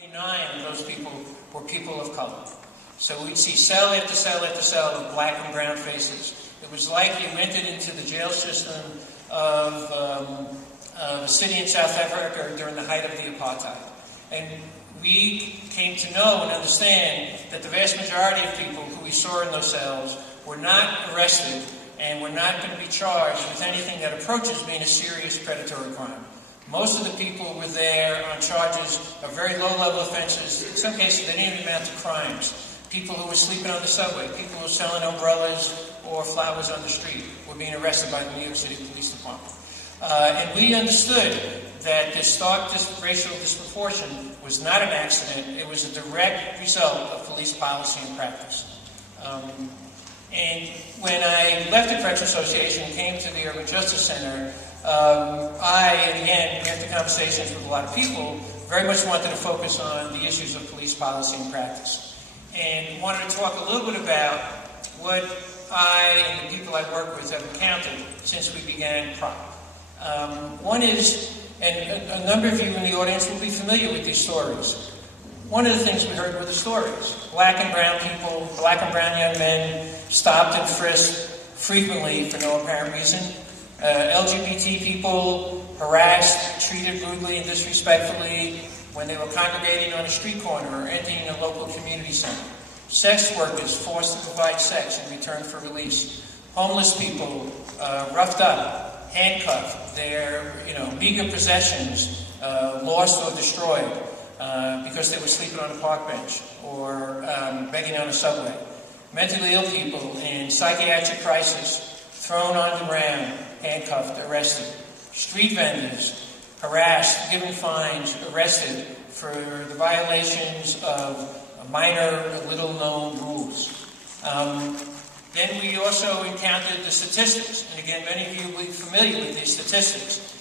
49 of those people were people of color. So we'd see cell after cell after cell of black and brown faces. It was like you entered into the jail system of a city in South Africa during the height of the apartheid. And we came to know and understand that the vast majority of people who we saw in those cells were not arrested and were not going to be charged with anything that approaches being a serious predatory crime. Most of the people were there on charges of very low-level offenses. In some cases, they didn't even amount to crimes. People who were sleeping on the subway, people who were selling umbrellas or flowers on the street were being arrested by the New York City Police Department. And we understood that this stark racial disproportion was not an accident. It was a direct result of police policy and practice. And when I left the Correctional Association and came to the Urban Justice Center, and again, after conversations with a lot of people, very much wanted to focus on the issues of police policy and practice. And wanted to talk a little bit about what I and the people I work with have encountered since we began PROP. One is, and a number of you in the audience will be familiar with these stories. One of the things we heard were the stories. Black and brown people, black and brown young men stopped and frisked frequently for no apparent reason. LGBT people harassed, treated rudely and disrespectfully when they were congregating on a street corner or entering a local community center. Sex workers forced to provide sex in return for release. Homeless people roughed up, handcuffed, their meager possessions lost or destroyed because they were sleeping on a park bench or begging on a subway. Mentally ill people in psychiatric crisis, thrown on the ground, handcuffed, arrested. Street vendors, harassed, given fines, arrested for the violations of minor, little-known rules. Then we also encountered the statistics, and again, many of you will be familiar with these statistics.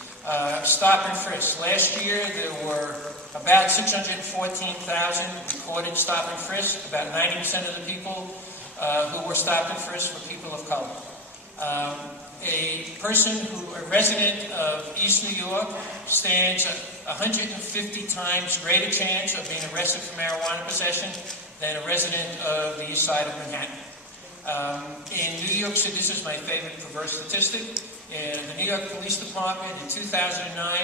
Stop and frisk. Last year, there were about 614,000 recorded stop and frisk. About 90% of the people who were stopped and frisked were people of color. A resident of East New York stands 150 times greater chance of being arrested for marijuana possession than a resident of the east side of Manhattan. In New York City, this is my favorite perverse statistic, the New York Police Department in 2009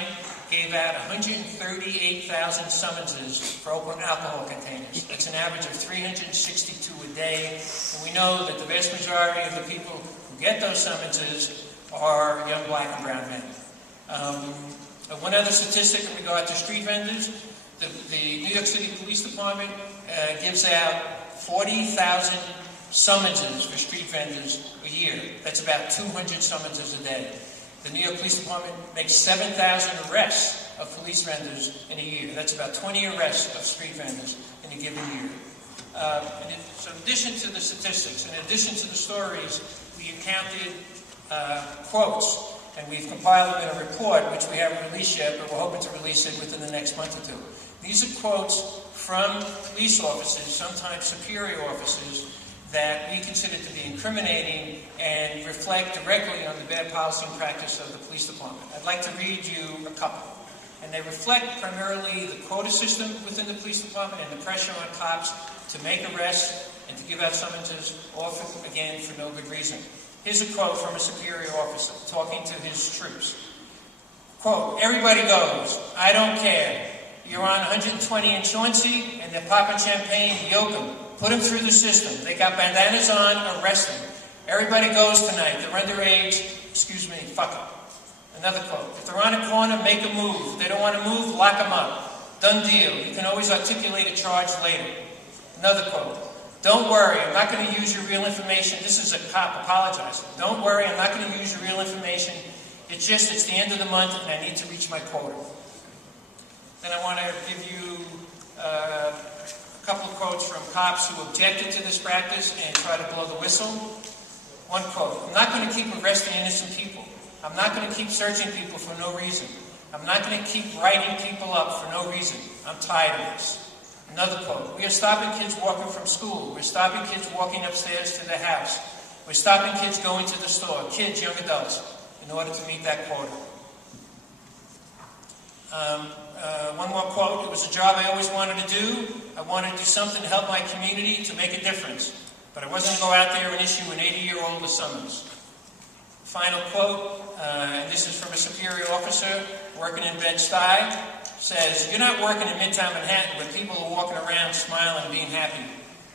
gave out 138,000 summonses for open alcohol containers. That's an average of 362 a day, and we know that the vast majority of the people who get those summonses are young black and brown men. One other statistic in regard to street vendors, the New York City Police Department gives out 40,000 summonses for street vendors a year. That's about 200 summonses a day. The New York Police Department makes 7,000 arrests of police vendors in a year. That's about 20 arrests of street vendors in a given year. So in addition to the statistics, in addition to the stories, we encountered quotes, and we've compiled them in a report, which we haven't released yet, but we're hoping to release it within the next month or two. These are quotes from police officers, sometimes superior officers, that we consider to be incriminating and reflect directly on the bad policy and practice of the police department. I'd like to read you a couple. And they reflect primarily the quota system within the police department and the pressure on cops to make arrests and to give out summonses, often, again, for no good reason. Here's a quote from a superior officer talking to his troops. Quote, "Everybody goes. I don't care. You're on 120 in Chauncey and they're popping champagne, yoke them. Put them through the system. They got bandanas on, arrest them. Everybody goes tonight. They're underage. Excuse me, fuck them." Another quote. "If they're on a corner, make them move. If they don't want to move, lock them up. Done deal. You can always articulate a charge later." Another quote. "Don't worry, I'm not going to use your real information." This is a cop apologizing. "Don't worry, I'm not going to use your real information. It's the end of the month and I need to reach my quota." Then I want to give you a couple of quotes from cops who objected to this practice and try to blow the whistle. One quote, "I'm not going to keep arresting innocent people. I'm not going to keep searching people for no reason. I'm not going to keep writing people up for no reason. I'm tired of this." Another quote, "We are stopping kids walking from school. We're stopping kids walking upstairs to their house. We're stopping kids going to the store, kids, young adults, in order to meet that quota." One more quote. It was a job I always wanted to do. I wanted to do something to help my community, to make a difference. But I wasn't going to go out there and issue an 80-year-old a summons. Final quote, and this is from a superior officer working in Bed-Stuy, says, "You're not working in Midtown Manhattan where people are walking around smiling and being happy.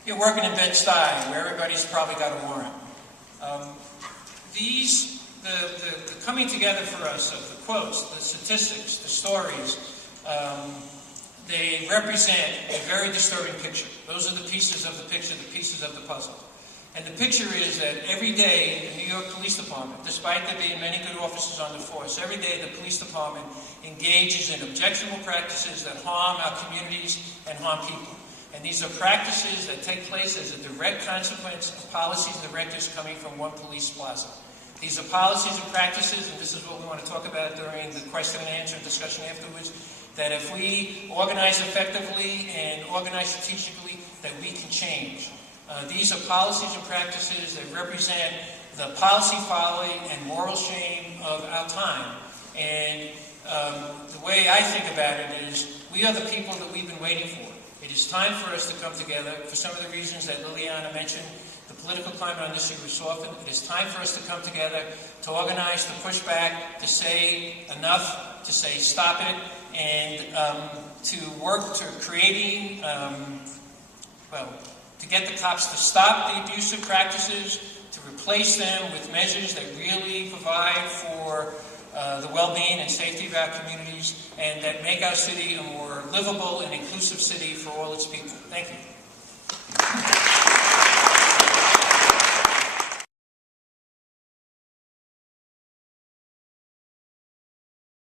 You're working in Bed-Stuy where everybody's probably got a warrant." The coming together for us of the quotes, the statistics, the stories, they represent a very disturbing picture. Those are the pieces of the picture, the pieces of the puzzle. And the picture is that every day the New York Police Department, despite there being many good officers on the force, every day the police department engages in objectionable practices that harm our communities and harm people. And these are practices that take place as a direct consequence of policies and directives coming from one police plaza. These are policies and practices, and this is what we want to talk about during the question and answer and discussion afterwards, that if we organize effectively and organize strategically, that we can change. These are policies and practices that represent the policy folly and moral shame of our time. And the way I think about it is, we are the people that we've been waiting for. It is time for us to come together for some of the reasons that Liliana mentioned. The political climate on this issue is softened. It is time for us to come together, to organize, to push back, to say enough, to say stop it, and to work to creating, to get the cops to stop the abusive practices, to replace them with measures that really provide for the well-being and safety of our communities, and that make our city a more livable and inclusive city for all its people. Thank you.